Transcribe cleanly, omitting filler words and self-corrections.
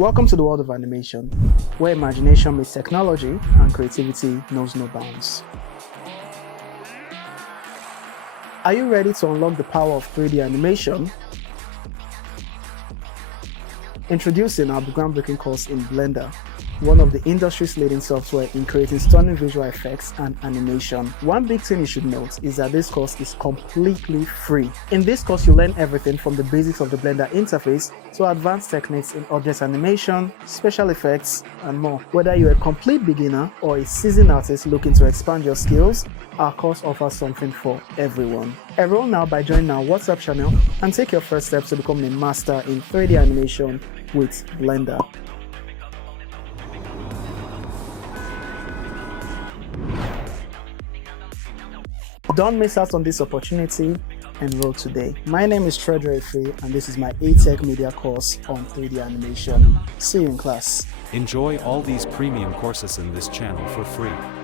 Welcome to the world of animation, where imagination meets technology and creativity knows no bounds. Are you ready to unlock the power of 3D animation? Introducing our groundbreaking course in Blender, one of the industry's leading software in creating stunning visual effects and animation. One big thing you should note is that this course is completely free. In this course, you learn everything from the basics of the Blender interface to advanced techniques in object animation, special effects, and more. Whether you're a complete beginner or a seasoned artist looking to expand your skills, our course offers something for everyone. Enroll now by joining our WhatsApp channel and take your first steps to becoming a master in 3D animation with Blender. Don't miss out on this opportunity. Enroll today. My name is Tutoral, and this is my A-Tech Media course on 3D animation. See you in class. Enjoy all these premium courses in this channel for free.